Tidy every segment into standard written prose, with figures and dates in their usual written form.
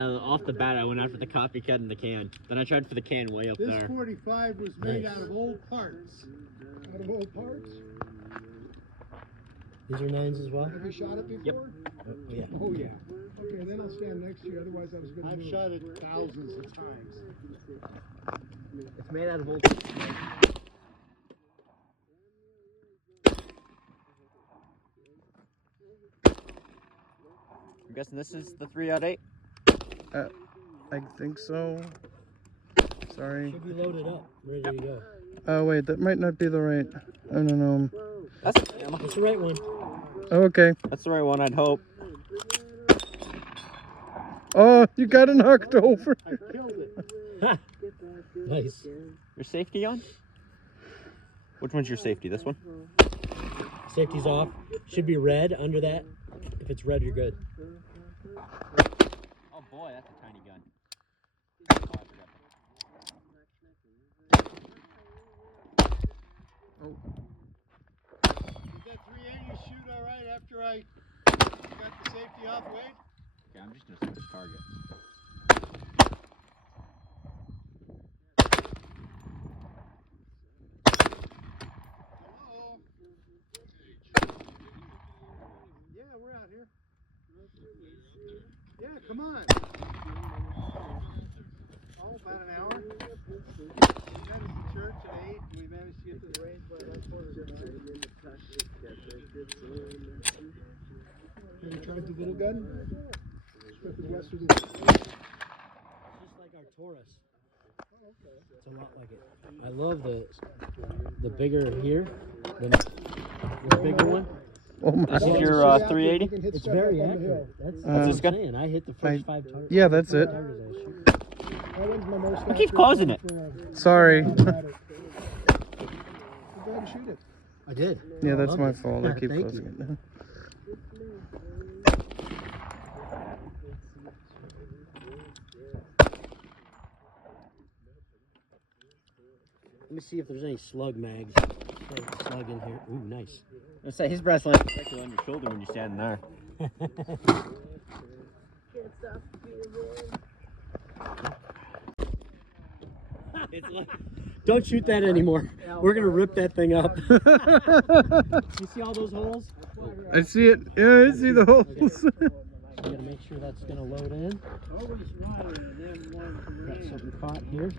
Off the bat, I went after the coffee cut in the can. Then I tried for the can way up there. This 45 was made out of old parts. Out of old parts? These are 9s as well? Have you shot it before? Yeah. Oh, yeah. Okay, then I'll stand next to you. Otherwise, I was going to I've shot it thousands of times. It's made out of old. I'm guessing this is the 3/8. I think so. Sorry. Should be loaded up, ready to go. Oh wait, that might not be the right. I don't know. That's the right one. Oh, okay. That's the right one, I'd hope. Oh, you got it knocked over. I killed it. Nice. Your safety on? Which one's your safety? This one? Safety's off. Should be red under that. If it's red, you're good. Oh boy, that's a tiny gun. Oh. Did that 380 shoot all right after I got the safety off, Wade? Okay, I'm just gonna switch target. Hello? Yeah, we're out here. Yeah, come on. Oh, about an hour. We met at the church at 8 and we managed to get to the range by about 9:15. Have you tried the little gun? West of the... It's just like our Taurus. It's a lot like it. I love the bigger here, the bigger one. Oh my. This is your 380? It's very accurate. That's this what gun? I'm saying. I hit the first 5 targets. Yeah, that's it. Who keeps pausing it? Sorry. Go ahead and shoot it. I did. Yeah, that's Loved my it. fault. I keep Thank closing you. it now. Let me see if there's any slug mags. Slug in here. Ooh, nice. I say his breastline is actually on your shoulder when you're standing there. It's like, don't shoot that anymore. We're gonna rip that thing up. You see all those holes? I see it. Yeah, I see the holes. You gotta make sure that's gonna load in. Always wanted them ones to Got win. something caught here.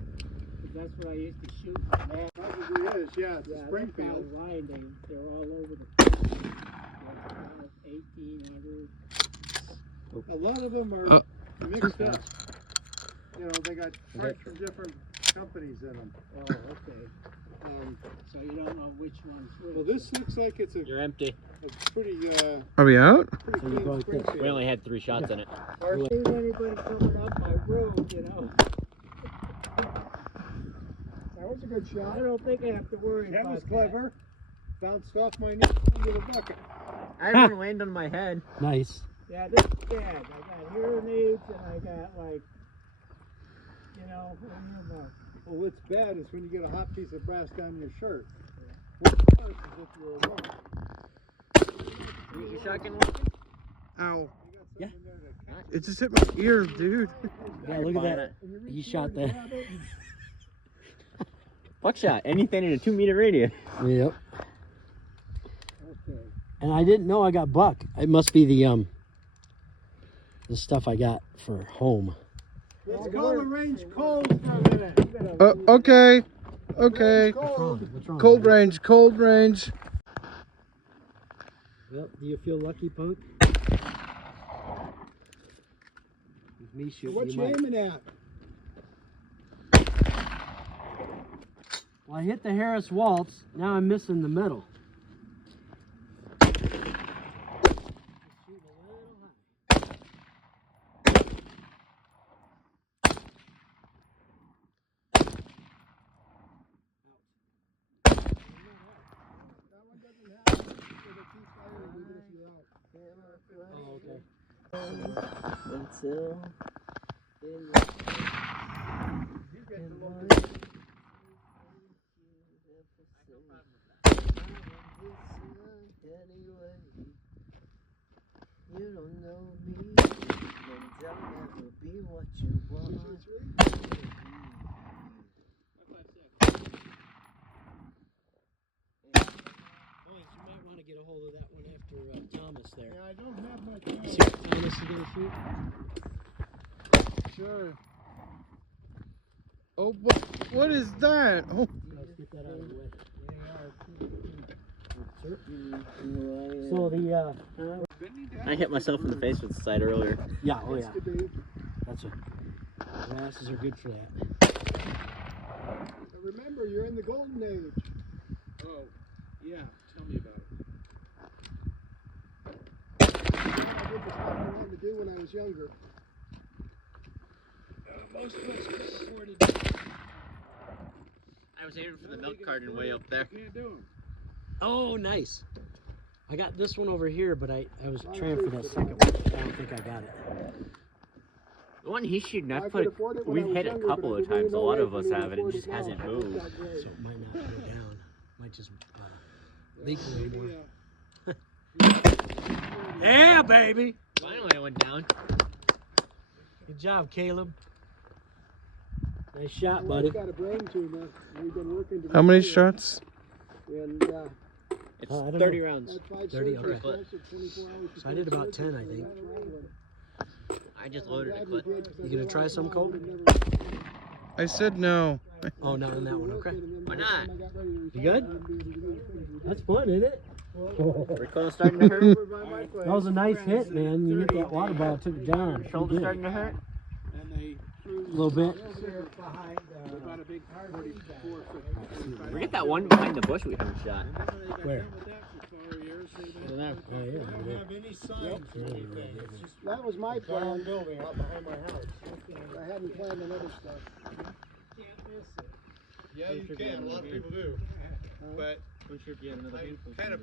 That's what I used to shoot. Man, Probably is, yeah, the yeah, Springfield. that line, they're all over the place. 1800. A lot of them are mixed up. You know, they got parts from different companies in them. Oh, okay. So you don't know which one's which. Well, this looks like it's a You're empty. pretty, Are we out? pretty So you go clean like this. Springfield. We only had 3 shots in it. Or seen anybody coming up my road, you know. That was a good shot. I don't think I have to worry That about was clever. Bounced off my knee into the bucket. I had one land on my head. Nice. Yeah, this is bad. I got hearing aids and I got like, you know, Well, what's bad is when you get a hot piece of brass down your shirt. What's worse is if you're alone. Your shotgun working? Ow. Yeah. It just hit my ear, dude. Yeah, look at that. He shot that. Buckshot. Anything in a 2-meter radius. Yep. And I didn't know I got buck. It must be the stuff I got for home. Let's call the range cold for a minute. Okay. Okay. What's wrong? What's wrong? Cold range. Cold range. Well, do you feel lucky, punk? With me shooting, What you you might. aiming at? Well, I hit the Harris Waltz. Now I'm missing the middle. Oh, okay. Until... You don't know me. Boys, you might want to get a hold of that one after Thomas there. Yeah, I don't have my See camera. what Thomas is gonna shoot? Sure. Oh, what is that? Oh, Let's get that out of the way. So the I hit myself in the face with the sight earlier. yeah, oh yeah, That's good, Dave. that's a glasses are good for that. But remember, you're in the golden age. oh, yeah. Tell me about it. I did the stuff I wanted to do when I was younger. Most of us recorded. I was aiming for the milk carton way up there. Can't do them. Oh, nice. I got this one over here, but I was trying for that second one. I don't think I got it. The one he's shooting, I I've could put. afford it when I We've was hit it younger, a but couple I of didn't really times. A know lot it of us when I have it. It afforded just now. hasn't It's moved. not great. So it might not go down. Might just leak a little more. Yeah, baby. Finally, I went down. Good job, Caleb. Nice shot, My buddy. wife's got a brain tumor. We've been working to How many repair it. shots? And It's I don't 30 know. rounds. had 5 30, surgeries, okay. also 24 hours So I did before about 10, I surgery, think. so that's traveling. I just loaded a Glad we clip. did, 'cause I You gonna try realized some, now I Cole? would've never- I said no. Oh, not on that one. Okay. And then Why by the not? time I got ready to You retire, good? I wouldn't be able to do the things we did. That's fun, isn't it? Recoil starting to hurt. That was a nice hit, man. You hit that water ball, took it down. You Shoulder did. starting to hurt. And they A little bit. about a big 44 foot. We get that one behind the bush we haven't shot. Where? I don't know. Oh, yeah. have You any signs did. or anything. It's just that was my plan. Building out behind my house. I hadn't planned on other stuff. Yeah, you can, a lot of people do. But I'm sure if you had another handful. kind of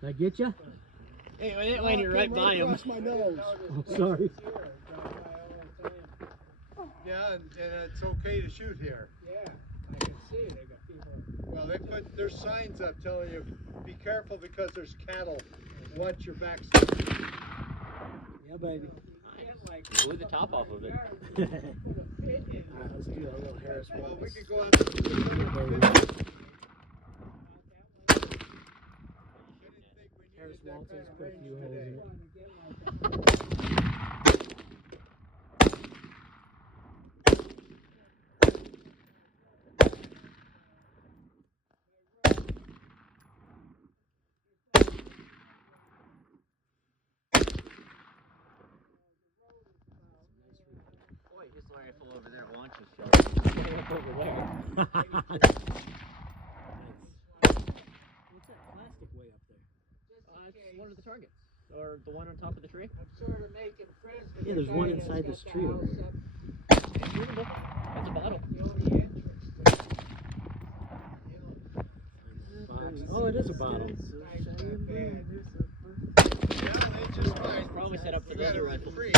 Did I get you? Hey, I didn't land it right by him. Across my nose. Oh, sorry. yeah, and it's okay to shoot here. Yeah, I can see it. I got people. Well, there's signs up telling you, be careful because there's cattle. Watch your back. Yeah, baby. Nice. Blew the top off of it. Alright, let's do a little Harris Well, we Wallace. could go out to Harris Waltons, put a few holes in it. Boy, his rifle over there launches shot. Over there. Nice. What's that plastic way up there? It's one of the targets. Or the one on top of the tree. Yeah, there's one inside this tree over here. That's a bottle. Box. Oh, it is a bottle. Yeah, they just fine. Probably set up for We the got other it rifle. free.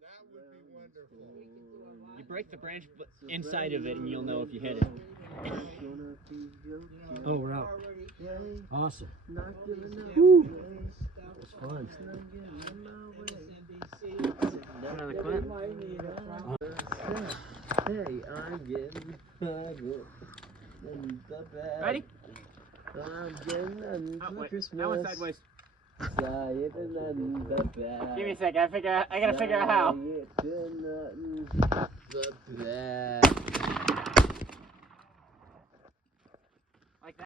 That would be wonderful. You break the branch inside of it and you'll know if you hit it. Oh, we're out. Awesome. Woo. It's fun. Another clip. Hey, I'm getting better than the bad. Ready? I'm getting none for Christmas. That one sideways. Saving none the bad. Give me a sec. I gotta figure out how. Saving none the bad.